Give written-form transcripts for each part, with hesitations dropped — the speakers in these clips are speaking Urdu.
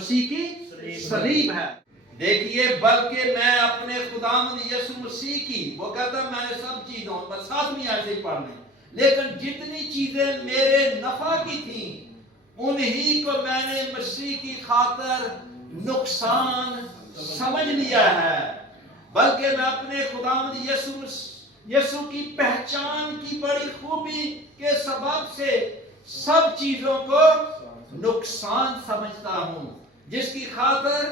مسیح کی صلیب ہے. دیکھیے بلکہ میں اپنے خداوند یسوع مسیح کی، وہ کہتا میں نے سب چیزوں پر 7ویں آیت سے پڑھنے، لیکن جتنی چیزیں میرے نفع کی تھیں انہی کو میں نے مسیح کی خاطر نقصان سمجھ لیا ہے. بلکہ میں اپنے خداوند یسوع کی پہچان کی بڑی خوبی کے سبب سے سب چیزوں کو نقصان سمجھتا ہوں، جس کی خاطر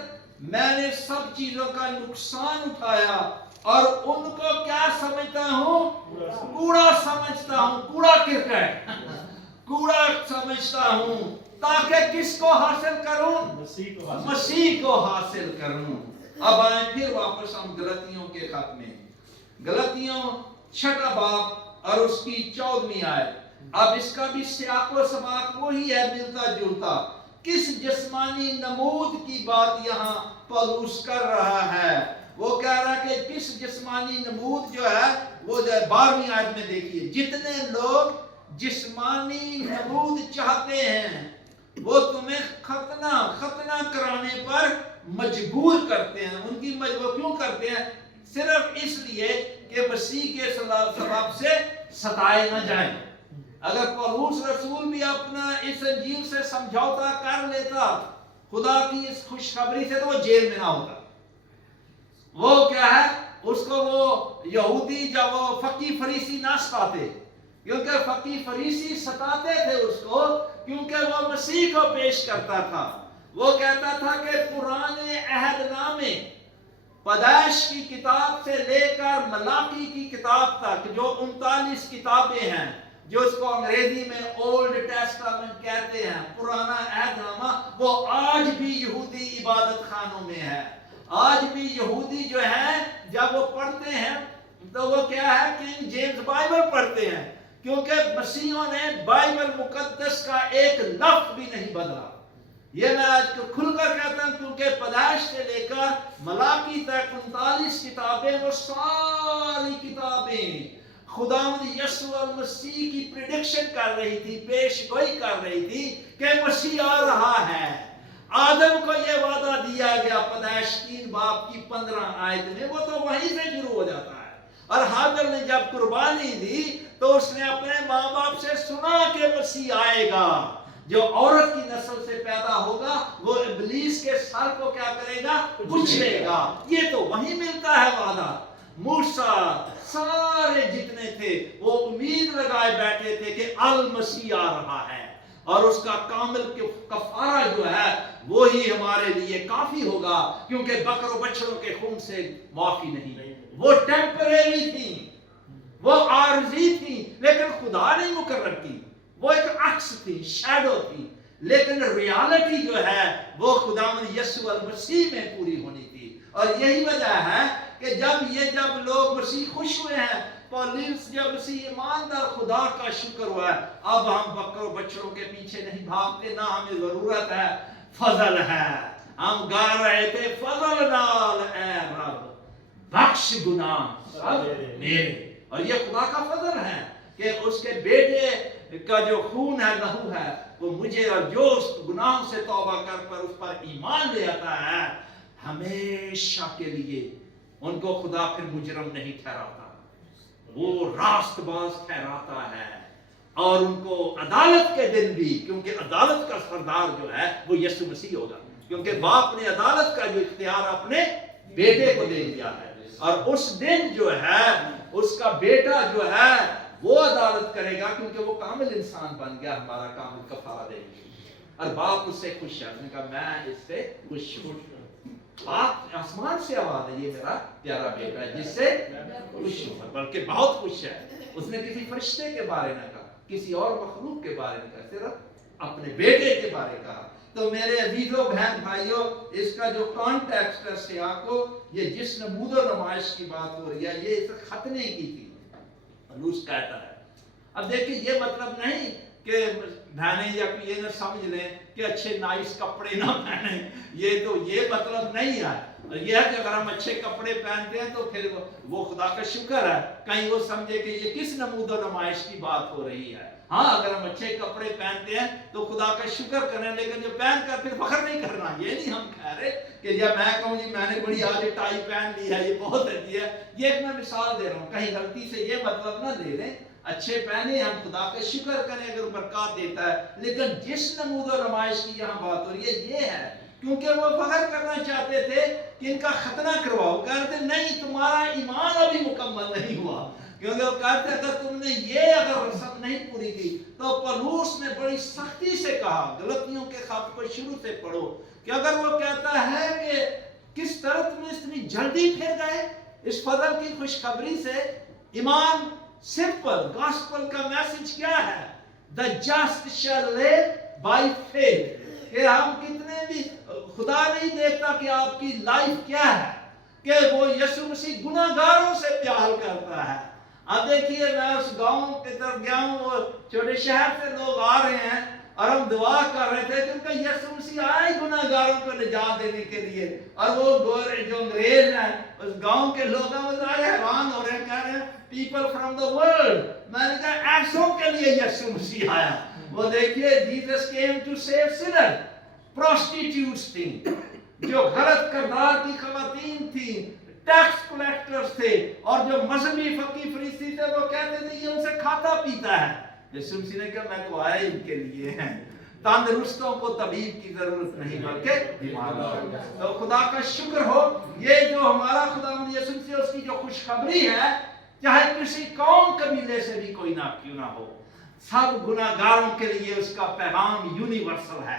میں نے سب چیزوں کا نقصان اٹھایا اور ان کو کیا سمجھتا ہوں؟ کوڑا سمجھتا ہوں. کوڑا کرکٹ، کوڑا سمجھتا ہوں، تاکہ کس کو حاصل کروں؟ مسیح کو حاصل کروں. اب آئیں پھر واپس ہم گلتیوں کے خط میں، گلتیوں 6 باب اور اس کی 14ویں آیت. اب اس کا بھی سیاق و سباق وہی ہے، ملتا جلتا. کس جسمانی نمود کی بات یہاں پولس کر رہا ہے؟ وہ کہہ رہا کہ کس جسمانی نمود جو ہے وہ 12ویں آیت میں دیکھیے، جتنے لوگ جسمانی نمود چاہتے ہیں وہ تمہیں ختنہ کرانے پر مجبور کرتے ہیں. ان کی مجبور کیوں کرتے ہیں؟ صرف اس لیے کہ مسیح کے سبب سے ستائے نہ جائیں. اگر پولس رسول بھی اپنا اس انجیل سے سمجھوتا کر لیتا خدا کی اس خوشخبری سے، تو وہ جیل میں نہ ہوتا. وہ کیا ہے، اس کو وہ یہودی جب وہ فقی فریسی نہ ستاتے، کیونکہ فقی فریسی ستاتے تھے اس کو کیونکہ وہ مسیح کو پیش کرتا تھا. وہ کہتا تھا کہ پرانے عہد نامے پیدائش کی کتاب سے لے کر ملاکی کی کتاب تک جو 39 کتابیں ہیں، جو اس کو انگریزی میں اولڈ ٹیسٹامنٹ کہتے ہیں، پرانا عہد نامہ، وہ آج بھی یہودی عبادت خانوں میں ہے. آج بھی یہودی جو ہے جب وہ پڑھتے ہیں تو وہ کیا ہے، کنگ جیمز بائبل پڑھتے ہیں، کیونکہ مسیحوں نے بائبل مقدس کا ایک لفظ بھی نہیں بدلا. یہ میں آج کھل کر کہتا ہوں کیونکہ پیدائش سے لے کر ملاکی تک 39 کتابیں، وہ ساری کتابیں خداوند یسوع مسیح کی پریڈکشن کر رہی تھی، پیش گوئی کر رہی تھی کہ مسیح آ رہا ہے. آدم کو یہ وعدہ دیا گیا پیدائش 3 باب کی 15 آیت میں، وہ تو وہیں سے شروع ہو جاتا ہے. اور حابیل نے جب قربانی دی تو اس نے اپنے ماں باپ سے سنا کہ مسیح آئے گا، جو عورت کی نسل سے پیدا ہوگا وہ ابلیس کے سر کو کیا کرے گا؟ کچلے گا. یہ تو وہیں ملتا ہے وعدہ. موسیٰ سارے جتنے تھے وہ امید لگائے بیٹھے تھے کہ المسیح آ رہا ہے اور اس کا کامل کفارہ جو ہے وہی ہمارے لیے کافی ہوگا، کیونکہ بکر و بچڑوں کے خون سے معافی نہیں. وہ ٹیمپریری تھی، وہ عارضی تھی، لیکن خدا نے مقرر کی. وہ ایک عکس تھی، شیڈو تھی، لیکن ریالٹی جو ہے وہ خداوند یسوع المسیح میں پوری ہونی تھی. اور یہی وجہ ہے کہ جب لوگ مسیح خوش ہوئے ہیں، پولس جب مسیح ایماندار خدا کا شکر ہوا ہے، اب ہم بکر و بچڑوں کے پیچھے نہیں بھاگتے، نہ ہمیں ضرورت ہے، فضل ہے. ہم گا رہے تھے فضل نال اے رب بخش گناہ سب میرے. اور یہ خدا کا فضل ہے کہ اس کے بیٹے کا جو خون ہے، لہو ہے، وہ مجھے اور جو اس گناہوں سے توبہ کر اس پر ایمان لے آتا ہے ہمیشہ کے لیے، ان کو خدا پھر مجرم نہیں ٹھہراتا، وہ راست باز ٹھہراتا ہے. اور ان کو عدالت کے دن بھی، کیونکہ عدالت کا سردار جو ہے وہ یسوع مسیح ہوگا، کیونکہ باپ نے عدالت کا جو اختیار اپنے بیٹے کو دے دیا ہے. اور اس دن جو ہے اس کا بیٹا جو ہے وہ عدالت کرے گا، کیونکہ وہ کامل انسان بن گیا، ہمارا کامل کفارہ دے گا. اور باپ اس سے خوش ہے. اس نے کہا میں اس سے خوش ہوں. آپ آسمان سے آواز ہے، یہ میرا پیارا بیٹا ہے جس سے خوش ہوں، بلکہ بہت خوش ہے. اس نے کسی فرشتے کے بارے میں کہا، کسی اور مخلوق کے بارے میں کہا، صرف اپنے بیٹے کے بارے میں کہا. تو میرے عزیزوں بہن بھائیوں، اس کا جو کانٹیکسٹ ہے، سیاق کو، یہ جس نمود و نمائش کی بات ہو رہی ہے یہ اس ختنے کی تھی، پولس کہتا ہے. اب دیکھیں یہ مطلب نہیں کہ بہنیں یا یہ نہ سمجھ لیں کہ اچھے نائس کپڑے نہ پہنیں، یہ مطلب نہیں ہے. یہ ہے کہ اگر ہم اچھے کپڑے پہنتے ہیں تو پھر وہ خدا کا شکر ہے. کہیں وہ سمجھے کہ یہ کس نمود و نمائش کی بات ہو رہی ہے. ہاں اگر ہم اچھے کپڑے پہنتے ہیں تو خدا کا شکر کریں، لیکن جو پہن کر پھر فخر نہیں کرنا. یہ نہیں ہم کہہ رہے کہ جب میں کہوں جی میں نے بڑی آج ٹائی پہن لی ہے یہ بہت اچھی ہے. یہ ایک میں مثال دے رہا ہوں، کہیں غلطی سے یہ مطلب نہ لے لیں. اچھے پہنے ہم خدا کا شکر کریں اگر برکات دیتا ہے، لیکن جس نمود و نمائش کی یہاں بات ہو رہی ہے یہ ہے کیونکہ وہ فخر کرنا چاہتے تھے کہ ان کا ختنہ کرواؤ. کہتے نہیں تمہارا ایمان ابھی مکمل نہیں ہوا، کیونکہ وہ کہتے اگر تم نے یہ اگر رسم نہیں پوری کی. تو پولوس نے بڑی سختی سے کہا، غلطیوں کے خط کو شروع سے پڑھو، کہ اگر وہ کہتا ہے کہ کس طرح تم اتنی جلدی پھر گئے اس فضل کی خوشخبری سے. ایمان سمپل گاسپل کا میسج کیا ہے؟ the just shall live by faith. کہ ہم کتنے بھی خدا نہیں دیکھتا کہ آپ کی لائف کیا ہے، کہ وہ یسوع مسیح گناہگاروں سے پیار کرتا ہے. اب دیکھیے میں اس گاؤں کی طرف گیا ہوں، وہ چھوٹے شہر سے لوگ آ رہے ہیں اور ہم دعا کر رہے تھے کیونکہ یسوع مسیح آئے گناہگاروں کو نجات دینے کے لیے. اور وہ جو انگریز ہیں اس گاؤں کے لوگ ہیں وہ سارے حیران ہو رہے ہیں، کہہ رہے ہیں پیپل فرام دا ورلڈ. میں نے کہا ایسوں کے لیے یسوع مسیح آیا. وہ دیکھیے Jesus came to save sinner. Prostitutes تھیں، جو غلط کردار کی خواتین تھیں، ٹیکس کلیکٹرز تھے، اور جو مذہبی فقی فریسی تھے وہ کہتے تھے یہ ان سے کھاتا پیتا ہے. یسوع مسیح نے کہا میں تو آیا ان کے لیے ہیں. تندرستوں کو طبیب کی ضرورت نہیں بلکہ بیماروں. تو خدا کا شکر ہو یہ جو ہمارا خدا یسوع مسیح اس کی جو خوشخبری ہے، چاہے کسی قوم قبیلے سے بھی کوئی نہ کیوں نہ ہو، سب گناہگاروں کے لیے اس کا پیغام یونیورسل ہے،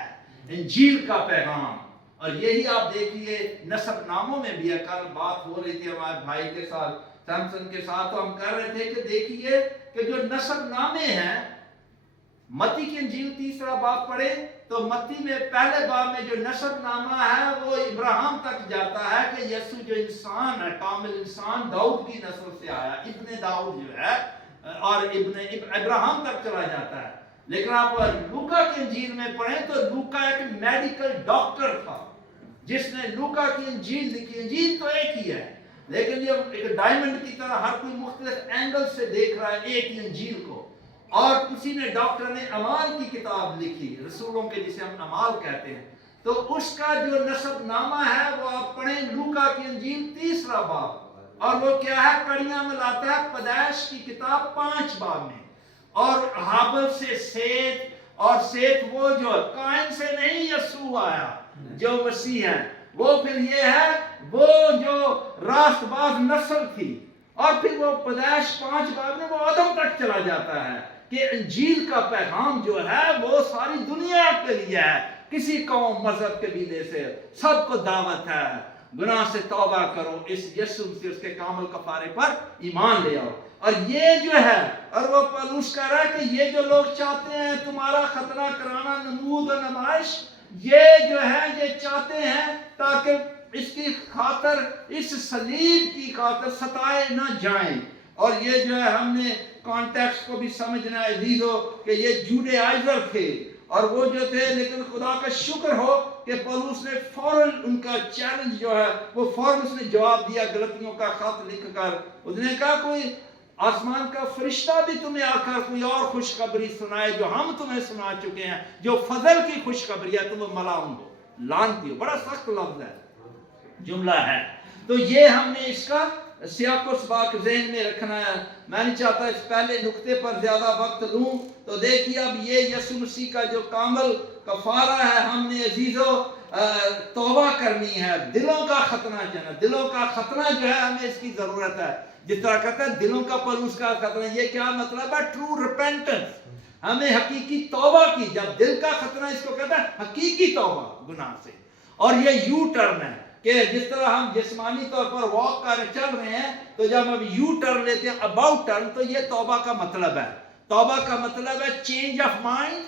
انجیل کا پیغام. اور یہی آپ دیکھیے نسب ناموں میں بھی ہے. کل بات ہو رہی تھی ہمارے بھائی کے ساتھ، سیمسن کے ساتھ، تو ہم کر رہے تھے کہ دیکھیے کہ جو نسب نامے ہیں، متی کی انجیل 3 باب پڑھیں تو متی میں پہلے باب میں جو نسب نامہ ہے وہ ابراہیم تک جاتا ہے کہ یسوع جو انسان ہے، کامل انسان، داؤد کی نسل سے آیا، ابن داؤد جو ہے، اور ابن ابراہیم تک چلا جاتا ہے. لیکن آپ لوکا کی انجیل میں پڑھیں تو لوکا ایک میڈیکل ڈاکٹر تھا جس نے لوکا کی انجیل لکھی. انجیل تو ایک ہی ہے لیکن یہ ایک ڈائمنڈ کی طرح ہر کوئی مختلف اینگل سے دیکھ رہا ہے ایک ہی انجیل کو. اور کسی نے ڈاکٹر نے اعمال کی کتاب لکھی، رسولوں کے جسے ہم اعمال کہتے ہیں. تو اس کا جو نسب نامہ ہے وہ آپ پڑھیں لوکا کی انجیل 3 باب، اور وہ کیا ہے؟ کڑیاں ملاتا ہے پیدائش کی کتاب 5 باب میں. اور ہابل سے سیت، اور سیت وہ جو قائن سے نہیں یسوع آیا جو مسیح ہے، وہ پھر یہ ہے وہ جو راست باز نسل تھی. اور پھر وہ پیدائش 5 باب میں وہ آدم تک چلا جاتا ہے کہ انجیل کا پیغام جو ہے وہ ساری دنیا کے لیے ہے، کسی قوم مذہب قبیلے سے سب کو دعوت ہے. گناہ سے توبہ کرو، اس یسوع سے اس کے کامل کفارے پر ایمان لے آؤ. اور یہ جو ہے، اور وہ پولس کہہ رہا ہے کہ یہ جو لوگ چاہتے ہیں تمہارا ختنہ کرانا، نمود و نمائش، یہ جو ہے یہ چاہتے ہیں تاکہ اس کی خاطر، اس صلیب کی خاطر ستائے نہ جائیں. اور یہ جو ہے ہم نے کانٹیکسٹ کو بھی سمجھنا ہے عزیزو کہ یہ جوڈیائزر تھے اور وہ جو تھے، لیکن خدا کا شکر ہو کہ پولس نے فوراً ان کا چیلنج جو ہے وہ فوراً اس نے جواب دیا. غلطیوں کا خط لکھ کر اس نے کہا کوئی آسمان کا فرشتہ بھی تمہیں آ کر کوئی اور خوشخبری سنائے جو ہم تمہیں سنا چکے ہیں، جو فضل کی خوشخبری ہے، تم ملعون ہو، لعنتی ہو. بڑا سخت لفظ ہے، جملہ ہے. تو یہ ہم نے اس کا سیاق و سباق ذہن میں رکھنا ہے. میں نہیں چاہتا اس پہلے نقطے پر زیادہ وقت لوں. تو دیکھیے اب یہ یسوع مسیح کا جو کامل کفارہ ہے، ہم نے عزیزو توبہ کرنی ہے، دلوں کا ختنہ جانا. دلوں کا ختنہ جو ہے ہمیں اس کی ضرورت ہے. جس طرح کہتا ہے دلوں کا پولس کا ختنہ، یہ کیا مطلب ہے؟ True repentance. ہمیں حقیقی توبہ کی، جب دل کا ختنہ اس کو کہتا ہے حقیقی توبہ گناہ سے. اور یہ یو ٹرن ہے کہ جس طرح ہم جسمانی طور پر واک کر چل رہے ہیں، تو جب ہم یو ٹرن لیتے ہیں، اباؤٹ ٹرن، تو یہ توبہ کا مطلب ہے. توبہ کا مطلب ہے change of mind,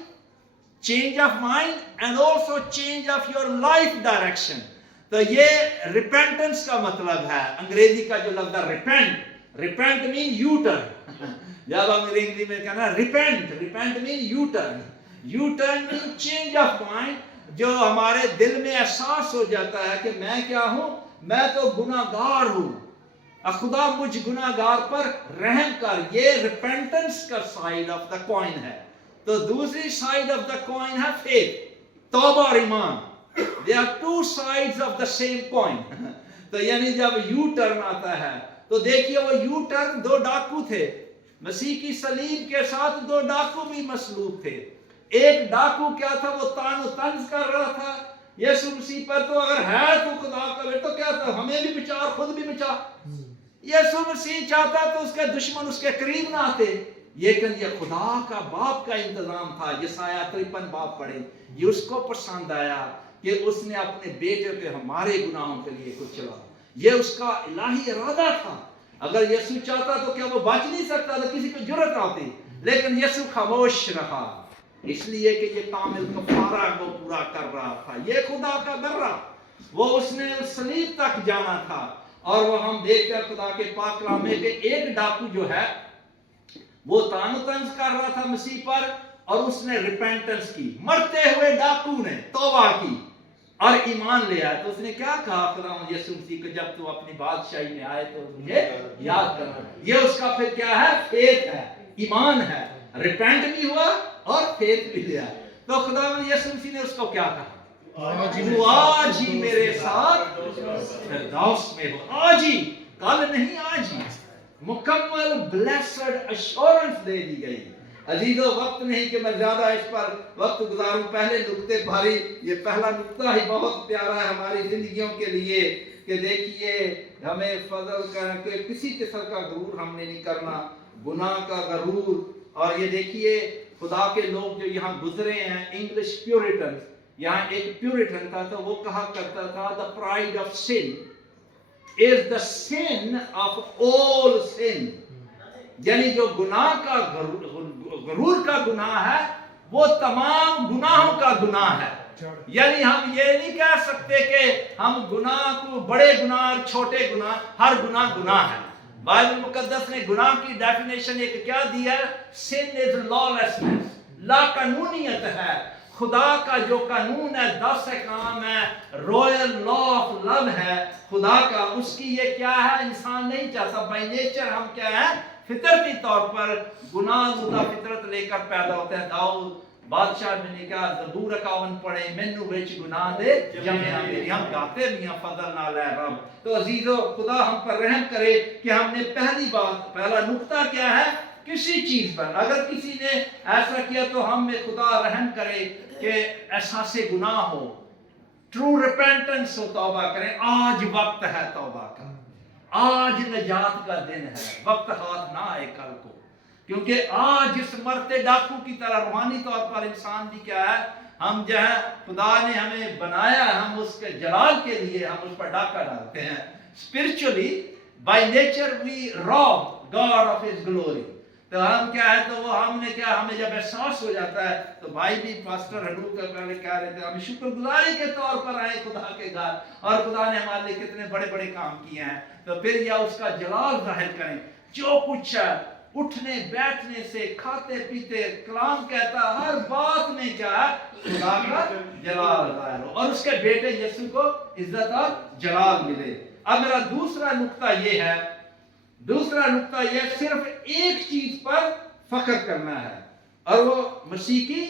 change of mind and also change of your life direction. تو یہ ریپینٹنس کا مطلب ہے. انگریزی کا جو لفظ ہے repent, repent mean U turn. جب ہم انگریزی میں کہنا repent, repent mean U turn. U turn mean change of mind, جو ہمارے دل میں احساس ہو جاتا ہے کہ میں کیا ہوں، میں تو گناہگار ہوں، خدا مجھ گناہگار پر رحم کر. یہ ریپینٹنس کا سائیڈ آف دا کوائن ہے. تو دوسری سائڈ آف دا کوائن ہے فیتھ، توبہ اور ایمان. They are two sides of the same coin. تو یعنی جب یو ٹرن آتا ہے تو دیکھیے وہ یو ٹرن، دو ڈاکو تھے مسیح کی صلیب کے ساتھ، دو ڈاکو بھی مصلوب تھے. ایک ڈاکو کیا تھا، وہ طعن و طنز کر رہا تھا یسوع مسیح پر، تو اگر ہے تو خدا کا بیٹا تو کیا تھا، ہمیں بھی بچا اور خود بھی بچا. یسوع مسیح چاہتا تو اس کے دشمن اس کے قریب نہ آتے، لیکن یہ خدا کا باپ کا انتظام تھا. یسایہ 53 باب پڑھے، یہ اس کو پسند آیا کہ اس نے اپنے بیٹے پہ ہمارے گناہوں کے لیے کچھ چلا. یہ اس کا الہی ارادہ تھا. اگر یسوع چاہتا تو کیا وہ بچ نہیں سکتا تھا، کسی کو جرأت آتی، لیکن یسوع خاموش رہا اس لیے کہ یہ کامل کفارہ کو پورا کر رہا تھا. یہ خدا کا برہ، وہ اس نے صلیب تک جانا تھا. اور وہ ہم دیکھ کر خدا کے پاک کلام میں کہ ایک ڈاکو جو ہے وہ طعن و طنز کر رہا تھا مسیح پر، اور اس نے ریپینٹنس کی. مرتے ہوئے ڈاکو نے توبہ کی اور ایمان لے آیا. تو اس نے کیا کہا خدا یسوع مسیح کو، جب تو اپنی بادشاہی میں آئے تو مجھے یاد کرنا. یہ اس کا پھر کیا ہے، فیتھ ہے، ایمان ہے. ریپینٹ بھی ہوا اور فیتھ بھی لیا. تو خدا یسوع مسیح نے اس کو کیا کہا، تو آج ہی میرے ساتھ فردوس میں ہو. آج ہی، کل نہیں، آج ہی. مکمل بلیسڈ ایشورنس دے دی گئی. عزیزو وقت نہیں کہ میں زیادہ اس پر وقت گزاروں. پہلے نقطے بھاری، یہ پہلا نقطہ ہی بہت پیارا ہے ہماری زندگیوں کے لیے کہ دیکھیے ہمیں فضل کر کے کسی قسم کا غرور ہم نے نہیں کرنا، گناہ کا غرور. اور یہ دیکھیے خدا کے لوگ جو یہاں گزرے ہیں، انگلش پیورٹن، یہاں ایک پیورٹن تھا تو وہ کہا کرتا تھا the pride of sin is the sin of all sin. یعنی جو گناہ کا غرور کا گناہ ہے وہ تمام گناہوں کا گناہ ہے. یعنی ہم یہ نہیں کہہ سکتے کہ ہم گناہ کو، بڑے گناہ اور چھوٹے گناہ، ہر گناہ گناہ ہے. بائبل مقدس نے گناہ کی ڈیفینیشن ایک کیا دی ہے، sin is lawlessness، لا قانونیت ہے. خدا کا جو قانون ہے، 10 احکام ہے، رویل لا آف لو ہے خدا کا، اس کی یہ کیا ہے، انسان نہیں چاہتا. بائی نیچر ہم کیا ہے، فطرتی طور پر گناہ زدہ فطرت لے کر پیدا ہوتے ہیں. داؤد بادشاہ نے کہا زبور 51 پڑھے، مینوں وچ گناہ دے جمیا میری. ہم گاتے بھی ہیں فضل نال ہے رب. تو عزیزو خدا ہم پر رحم کرے کہ ہم نے پہلی بات، پہلا نقطہ کیا ہے، کسی چیز پر اگر کسی نے ایسا کیا تو ہم میں خدا رحم کرے کہ احساس گناہ ہو، ٹرو ریپینٹنس ہو، توبہ کریں. آج وقت ہے توبہ کا، آج نجات کا دن ہے. وقت ہاتھ نہ آئے کل کو، کیونکہ آج اس مرتے ڈاکو کی طرح روحانی طور پر انسان بھی کیا ہے، ہم جو ہے خدا نے ہمیں بنایا، ہم اس کے جلال کے لیے ہم اس پر ڈاکہ ڈالتے ہیں. Spiritually by nature we rob God of his glory. تو ہم کیا ہے، تو وہ ہم نے کیا، ہمیں جب احساس ہو جاتا ہے تو بھائی بھی پاسٹر ہڈو کا پہلے کہہ رہے تھے ہم شکر گزاری کے طور پر آئے خدا کے گھر، اور خدا نے ہمارے لیے کتنے بڑے بڑے کام کیے ہیں. تو پھر یا اس کا جلال ظاہر کریں. جو کچھ ہے، اٹھنے بیٹھنے سے، کھاتے پیتے، کلام کہتا، ہر بات میں کیا ہے، خدا کا جلال ظاہر ہو اور اس کے بیٹے یسوع کو عزت اور جلال ملے. اب میرا دوسرا نقطہ یہ ہے، صرف ایک چیز پر فخر کرنا ہے، اور وہ مسیح کی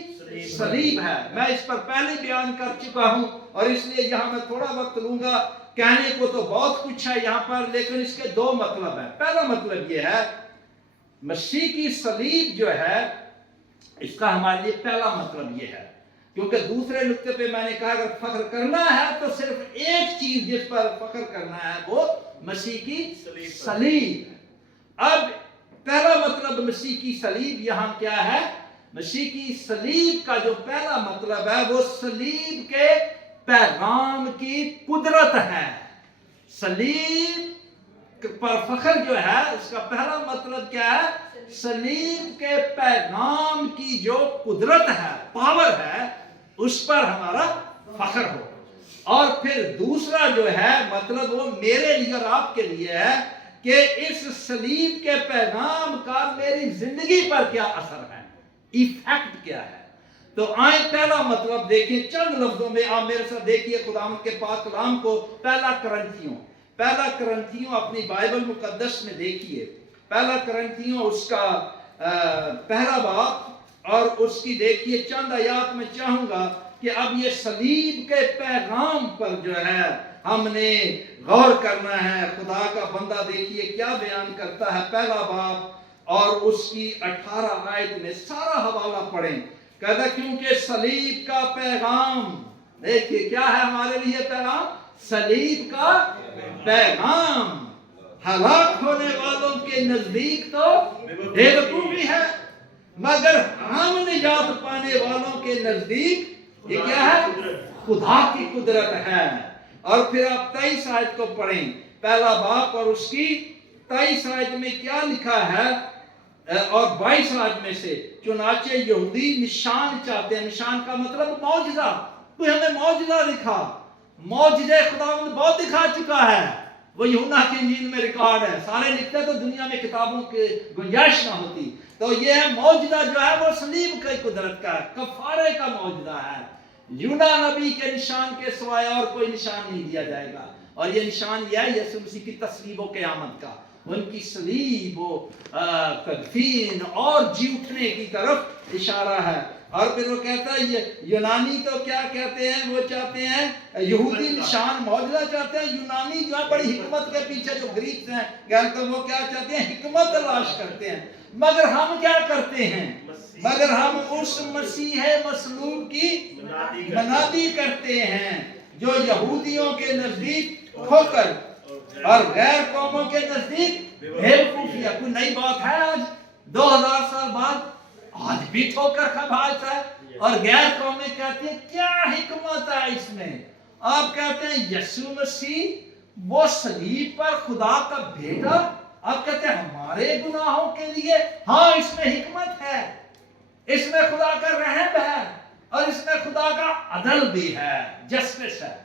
صلیب ہے. میں اس پر پہلے بیان کر چکا ہوں اور اس لیے یہاں میں تھوڑا وقت لوں گا. کہنے کو تو بہت کچھ ہے یہاں پر، لیکن اس کے دو مطلب ہیں. پہلا مطلب یہ ہے، مسیح کی صلیب جو ہے اس کا ہمارے لیے پہلا مطلب یہ ہے، کیونکہ دوسرے نقطے پہ میں نے کہا اگر فخر کرنا ہے تو صرف ایک چیز جس پر فخر کرنا ہے وہ مسیح کی صلیب. اب پہلا مطلب مسیح کی صلیب یہاں کیا ہے، مسیح کی صلیب کا جو پہلا مطلب ہے وہ صلیب کے پیغام کی قدرت ہے. صلیب پر فخر جو ہے اس کا پہلا مطلب کیا ہے، صلیب کے پیغام کی جو قدرت ہے، پاور ہے، اس پر ہمارا فخر ہو. اور پھر دوسرا جو ہے مطلب وہ میرے لیے اور آپ کے لیے ہے کہ اس صلیب کے پیغام کا میری زندگی پر کیا اثر ہے، ایفیکٹ کیا ہے. تو آئیں پہلا مطلب دیکھیں چند لفظوں میں. آپ میرے ساتھ دیکھیے خداوند کے پاک کلام کو. پہلا کرنتھیوں اپنی بائبل مقدس میں دیکھیے. پہلا کرنتھیوں اس کا پہلا باب اور اس کی دیکھیے چند آیات میں چاہوں گا کہ اب یہ صلیب کے پیغام پر جو ہے ہم نے غور کرنا ہے. خدا کا بندہ دیکھیے کیا بیان کرتا ہے. پہلا باب اور اس کی 18 آیت میں سارا حوالہ پڑھیں. کہتا کیونکہ صلیب کا پیغام، دیکھیے کیا ہے ہمارے لیے پیغام؟ صلیب کا پیغام ہلاک ہونے والوں کے نزدیک تو بے وقوفی ہے، مگر ہم نجات پانے والوں کے نزدیک یہ کیا ہے؟ خدا کی قدرت ہے. اور پھر آپ 23 آیت کو پڑھیں. پہلا باب اور اس کی 23 آیت میں کیا لکھا ہے اور 22 آیت میں سے، چنانچہ یہودی نشان چاہتے ہیں. نشان کا مطلب معجزہ. کوئی ہمیں معجزہ دکھا. معجزے خداوند بہت دکھا چکا ہے، وہ یوحنا کی انجیل میں ریکارڈ ہے. سارے لکھتے تو دنیا میں کتابوں کی گنجائش نہ ہوتی. تو یہ معجزہ جو ہے وہ صلیب کی قدرت کا ہے، کفارے کا معجزہ ہے. یونا نبی کے نشان کے سوائے اور کوئی نشان نہیں دیا جائے گا. اور یہ نشان یہ ہے یسوع مسیح کی تصلیب و قیامت کا، ان کی صلیب و تدفین اور جی اٹھنے کی طرف اشارہ ہے. اور پھر وہ کہتا ہے یہ یونانی تو کیا کہتے ہیں، وہ چاہتے ہیں یہودی نشان معجزہ چاہتے ہیں. یونانی جو ہے بڑی حکمت کے پیچھے جو گریکس ہیں تو وہ کیا چاہتے ہیں؟ حکمت تلاش کرتے ہیں. مگر ہم کیا کرتے ہیں؟ مگر ہم اس مسیح مصلوب کی منادی کرتے ہیں جو یہودیوں کے نزدیک ٹھوکر اور غیر قوموں کے نزدیک بیوقوفی ہے. کوئی نئی بات ہے آج 2000 سال بعد؟ آج بھی ٹھوکر کا باعث ہے. اور غیر قومیں کہتی ہیں کیا حکمت ہے اس میں. آپ کہتے ہیں یسوع مسیح وہ صلیب پر خدا کا بیٹا، آپ کہتے ہیں ہمارے گناہوں کے لیے. ہاں اس میں حکمت ہے، اس میں خدا کا رحم ہے، اور اس میں خدا کا عدل بھی ہے، جسٹس ہے.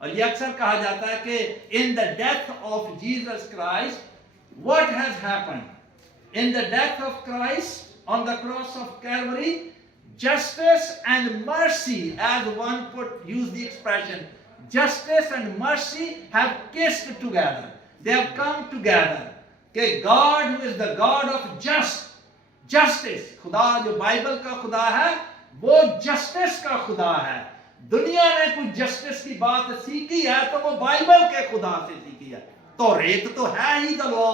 اور یہ اکثر کہا جاتا ہے کہ in the death of Jesus Christ what has happened? In the death of Christ on the cross of Calvary, justice and mercy, as one use the expression, justice and mercy have kissed together. They have come together. کہ God who is the God of justice، خدا جو بائبل کا خدا ہے وہ جسٹس کا خدا ہے. دنیا نے کچھ جسٹس کی بات سیکھی ہے تو وہ بائبل کے خدا سے سیکھی ہے. تو ریت تو ہے ہی دا لا،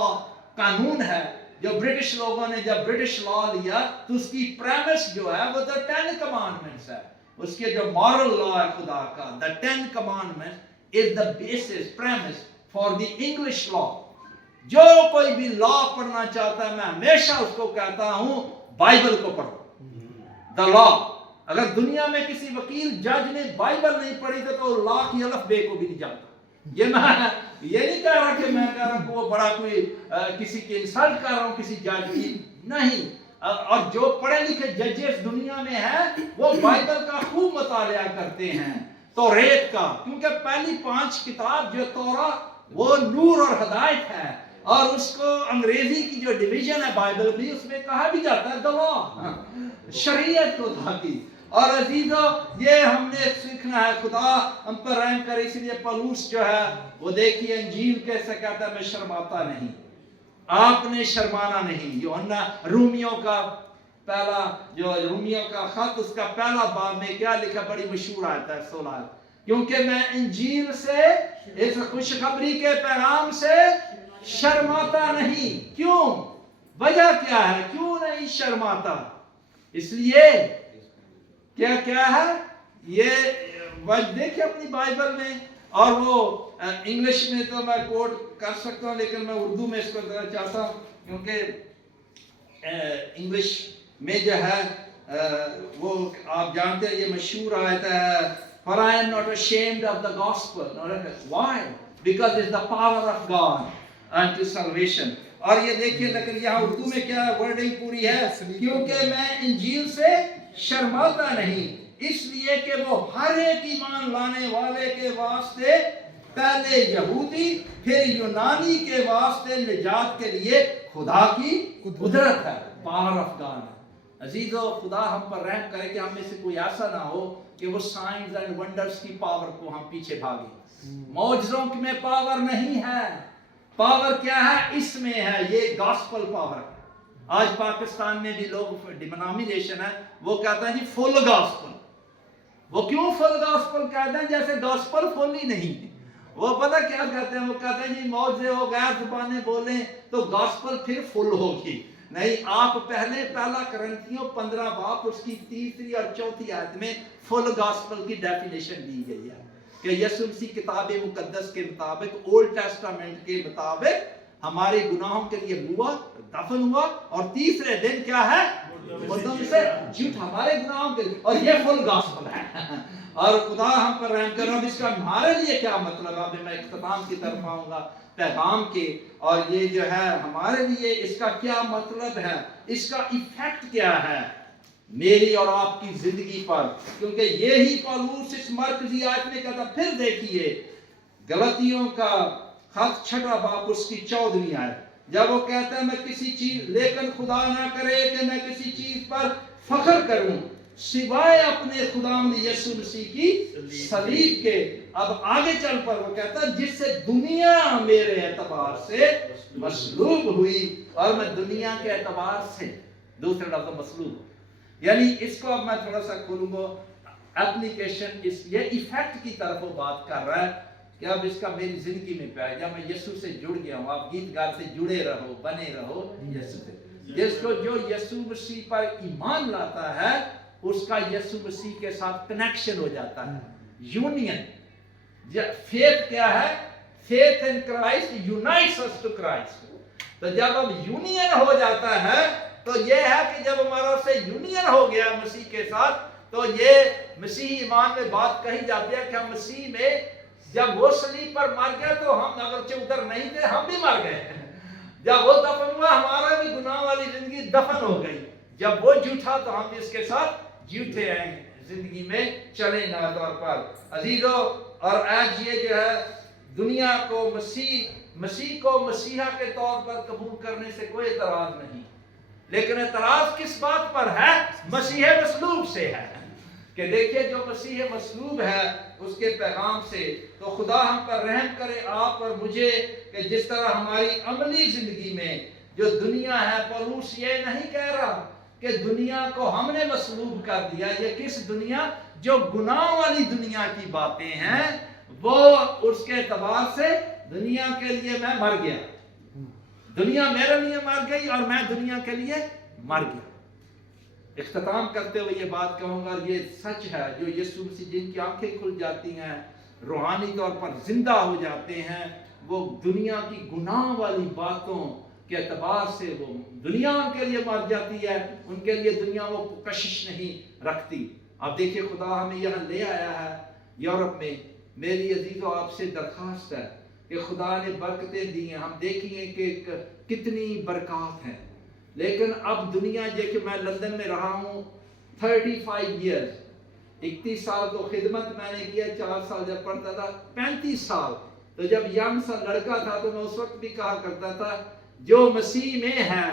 قانون ہے. جو برٹش لوگوں نے جب برٹش لا لیا تو اس کی پریمس جو ہے وہ دا 10 کمانڈمنٹس ہے. اس کے جو مورل لا ہے خدا کا، the 10 commandments is the basis premise for the English law. جو کوئی بھی لا پڑھنا چاہتا ہے میں ہمیشہ اس کو کہتا ہوں بائبل کو پڑھو، دا لا. اگر دنیا میں کسی وکیل جج نے بائبل نہیں پڑھی تو لا کی الف بے کو بھی نہیں جانتا. یہ میں یہ نہیں کہہ رہا کہ میں کہہ رہا ہوں کہ وہ بڑا کوئی کسی کی انسلٹ کر رہا ہوں کسی جج کی، نہیں. اور جو پڑھے لکھے ججز دنیا میں ہیں وہ بائبل کا خوب مطالعہ کرتے ہیں، توریت کا، کیونکہ پہلی 5 کتاب جو تورا وہ نور اور ہدایت ہے. اور اس کو انگریزی کی جو ڈویژن ہے بائبل بھی، اس میں کہا بھی جاتا ہے دوا شریعت خدا کی. اور عزیزو یہ ہم نے سیکھنا ہے. خدا ہم پر رحم کرے. اس لیے پولس جو ہے وہ دیکھیے انجیل کیسے کہتا ہے میں شرماتا نہیں، آپ نے شرمانا نہیں. یوحنا رومیوں کا پہلا جو رومیوں کا خط اس کا پہلا باب میں کیا لکھا؟ بڑی مشہور آتا ہے 16، کیونکہ میں انجیل سے، اس خوشخبری کے پیغام سے شرماتا نہیں. کیوں؟ وجہ کیا ہے کیوں نہیں شرماتا؟ اس لیے کیا ہے یہ وجہ دیکھیں اپنی بائبل میں. اور وہ انگلش میں تو میں کوٹ کر سکتا ہوں لیکن میں اردو میں اس کو ذرا چاہتا ہوں کیونکہ انگلش میں جو ہے وہ آپ جانتے ہیں یہ مشہور آیت ہے For I am not ashamed of the gospel. Why? Because it's the power of God unto salvation. اور یہ دیکھیے لیکن یہاں اردو میں کیا ورڈنگ پوری ہے، کیونکہ میں انجیل سے شرماتا نہیں، اس لیے کہ وہ ہر ایک ایمان لانے والے کے واسطے پہلے یہودی پھر یونانی کے واسطے نجات کے لیے خدا کی قدرت ہے، پاور آف گاڈ. عزیزو خدا ہم پر رحم کرے کہ ہم میں سے کوئی ایسا نہ ہو کہ وہ سائنس اینڈ ونڈرز کی پاور کو ہم پیچھے بھاگیں. معجزوں میں پاور نہیں ہے. پاور کیا ہے؟ اس میں ہے، یہ گاسپل پاور. آج پاکستان میں بھی لوگ ڈینامینیشن ہے وہ کہتا ہے جی فل گاسپل. وہ کیوں فل گاسپل کہتے ہیں؟ جیسے گاسپل فل ہی نہیں ہے. وہ پتہ کیا کہتے ہیں؟ وہ کہتے ہیں جی موعظے ہو غیر زبانیں بولیں تو گاسپل پھر فل ہوگی. نہیں، آپ پہلا کرنتھیوں 15 باب اس کی 3 اور 4 آیت میں فل گاسپل کی ڈیفینیشن دی گئی ہے کہ یسوع مسیح کتاب مقدس کے مطابق، اولڈ ٹیسٹامنٹ کے مطابق ہمارے گناہوں کے لیے ہوا، دفن ہوا، اور تیسرے دن کیا ہے؟ مردوں سے جھوٹ ہمارے گناہوں کے لیے. اور یہ فل گاسپل ہے. اور خدا ہم پر رحم کرو. اب اس کا ہمارے لیے کیا مطلب؟ اب میں اختتام کی طرف آؤں گا پیغام کے، اور یہ جو ہے ہمارے لیے اس کا کیا مطلب ہے، اس کا ایفیکٹ کیا ہے میری اور آپ کی زندگی پر. کیونکہ یہی پالوس اس مرکزی آیت میں کہتا. پھر دیکھیے غلطیوں کا خط 6 باب اس کی 14 آیت، جب وہ کہتا ہے میں کسی چیز، لیکن خدا نہ کرے کہ میں کسی چیز پر فخر کروں سوائے اپنے خداوند یسوع مسیح کی صلیب کے. اب آگے چل پر وہ کہتا ہے جس سے دنیا میرے اعتبار سے مصلوب ہوئی، اور میں دنیا کے اعتبار سے، دوسرے لفظ مصلوب. یعنی اس کو اب میں تھوڑا سا کھولوں گا اپلیکیشن. یہ ایفیکٹ کی طرف وہ بات کر رہا ہے کہ اب اس کا میری زندگی میں پایا. جب میں یسوع سے جڑ گیا ہوں، آپ گیت گار سے جڑے رہو، بنے رہو یسوع سے. جس کو جو یسوع مسیح پر ایمان لاتا ہے اس کا یسوع مسیح کے ساتھ کنیکشن ہو جاتا ہے، یونین. فیتھ کیا ہے؟ Faith in Christ unites us to Christ. تو جب اب یونین ہو جاتا ہے تو یہ ہے کہ جب ہمارا سے یونین ہو گیا مسیح کے ساتھ، تو یہ مسیحی ایمان میں بات کہی جاتی ہے کہ ہم مسیح میں، جب وہ صلیب پر مر گیا تو ہم اگرچہ ادھر نہیں تھے، ہم بھی مر گئے. جب وہ دفن ہوا ہمارا بھی گناہ والی زندگی دفن ہو گئی. جب وہ جھوٹا تو ہم بھی اس کے ساتھ جھوٹے ہیں زندگی میں چلے نا طور پر. عزیزو، اور آج یہ جو ہے دنیا کو مسیح کو مسیحا کے طور پر قبول کرنے سے کوئی اعتراض نہیں، لیکن اعتراض کس بات پر ہے؟ مسیح مصلوب سے ہے. کہ دیکھیے جو مسیح مصلوب ہے اس کے پیغام سے، تو خدا ہم پر رحم کرے آپ اور مجھے کہ جس طرح ہماری عملی زندگی میں جو دنیا ہے، پولوس یہ نہیں کہہ رہا کہ دنیا کو ہم نے مصلوب کر دیا. یہ کس دنیا؟ جو گناہ والی دنیا کی باتیں ہیں، وہ اس کے اعتبار سے دنیا کے لیے میں مر گیا. دنیا میرے لیے مر گئی اور میں دنیا کے لیے مر گیا. اختتام کرتے ہوئے یہ بات کہوں گا، یہ سچ ہے جو یسوع مسیح جن کی آنکھیں کھل جاتی ہیں، روحانی طور پر زندہ ہو جاتے ہیں، وہ دنیا کی گناہ والی باتوں کے اعتبار سے وہ دنیا ان کے لیے مر جاتی ہے. ان کے لیے دنیا وہ کشش نہیں رکھتی. اب دیکھیے خدا ہمیں یہاں لے آیا ہے یورپ میں. میری عزیزو آپ سے درخواست ہے کہ خدا نے برکتیں دی ہیں. ہم دیکھیں گے کہ کتنی برکات ہیں. لیکن اب دنیا یہ کہ میں لندن میں رہا ہوں 35 ایئرز، 31 سال تو خدمت میں نے کیا، 4 سال جب پڑھتا تھا، 35 سال. تو جب ینگ سا لڑکا تھا تو میں اس وقت بھی کہا کرتا تھا جو مسیح میں ہے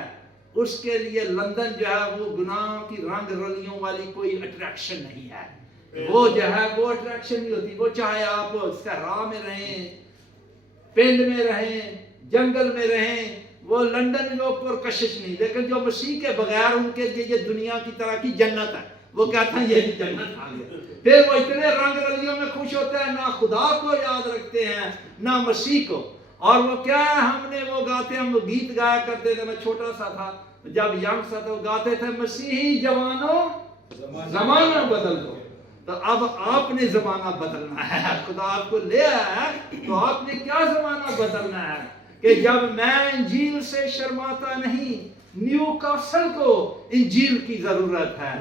اس کے لیے لندن جو ہے وہ گناہ کی رنگ رلیوں والی کوئی اٹریکشن نہیں ہے. وہ جو ہے وہ اٹریکشن نہیں ہوتی. وہ چاہے آپ صحرا میں رہیں، پنڈ میں رہیں، جنگل میں رہیں، وہ لندن میں اوپر کشش نہیں. لیکن جو مسیح کے بغیر ان کے لیے یہ دنیا کی طرح کی جنت ہے. وہ کہتے ہیں یہ بھی جنت آ گیا. پھر وہ اتنے رنگ رلیوں میں خوش ہوتے ہیں، نہ خدا کو یاد رکھتے ہیں نہ مسیح کو. اور وہ کیا ہے، ہم نے وہ گاتے ہیں، ہم وہ گیت گایا کرتے تھے. میں چھوٹا سا تھا جب ینگ سا تھا، وہ گاتے تھے مسیحی جوانوں زمانہ بدل دو. تو اب آپ نے زمانہ بدلنا ہے. خدا آپ کو لے آیا ہے تو آپ نے کیا زمانہ بدلنا ہے کہ جب میں انجیل سے شرماتا نہیں. نیوکاسل کو انجیل کی ضرورت ہے،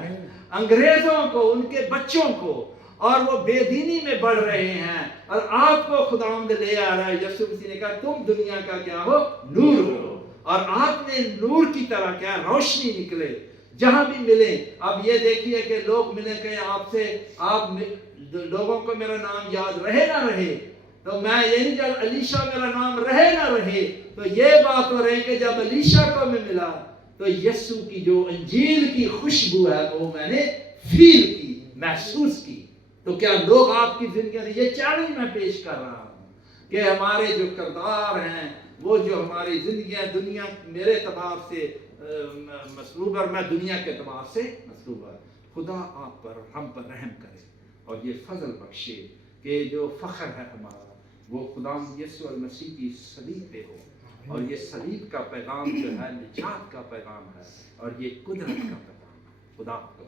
انگریزوں کو، ان کے بچوں کو، اور وہ بے دینی میں بڑھ رہے ہیں. اور آپ کو خداوند لے آ رہا ہے. یسوع مسیح نے کہا تم دنیا کا کیا ہو؟ نور ہو. اور آپ نے نور کی طرح کیا روشنی نکلے جہاں بھی ملے. اب یہ دیکھیے کہ لوگ ملے کہ آپ سے، آپ لوگوں کو میرا نام یاد رہے نہ رہے، تو میں یہی جب الیشا میرا نام رہے نہ رہے، تو یہ بات ہو رہی کہ جب الیشا کو میں ملا تو یسوع کی جو انجیل کی خوشبو ہے وہ میں نے فیل کی، محسوس کی. تو کیا لوگ آپ کی زندگی میں، یہ چیلنج میں پیش کر رہا ہوں کہ ہمارے جو کردار ہیں وہ جو ہماری زندگیاں دنیا میرے اعتبار سے مسلوب اور میں دنیا کے اعتبار سے مسلوب ہے، خدا آپ پر ہم پر رحم کرے اور یہ فضل بخشے کہ جو فخر ہے ہمارا وہ خدا یسوع المسیح کی صلیب پہ ہو، اور یہ صلیب کا پیغام جو ہے نجات کا پیغام ہے اور یہ قدرت کا پیغام ہے۔ خدا آپ کو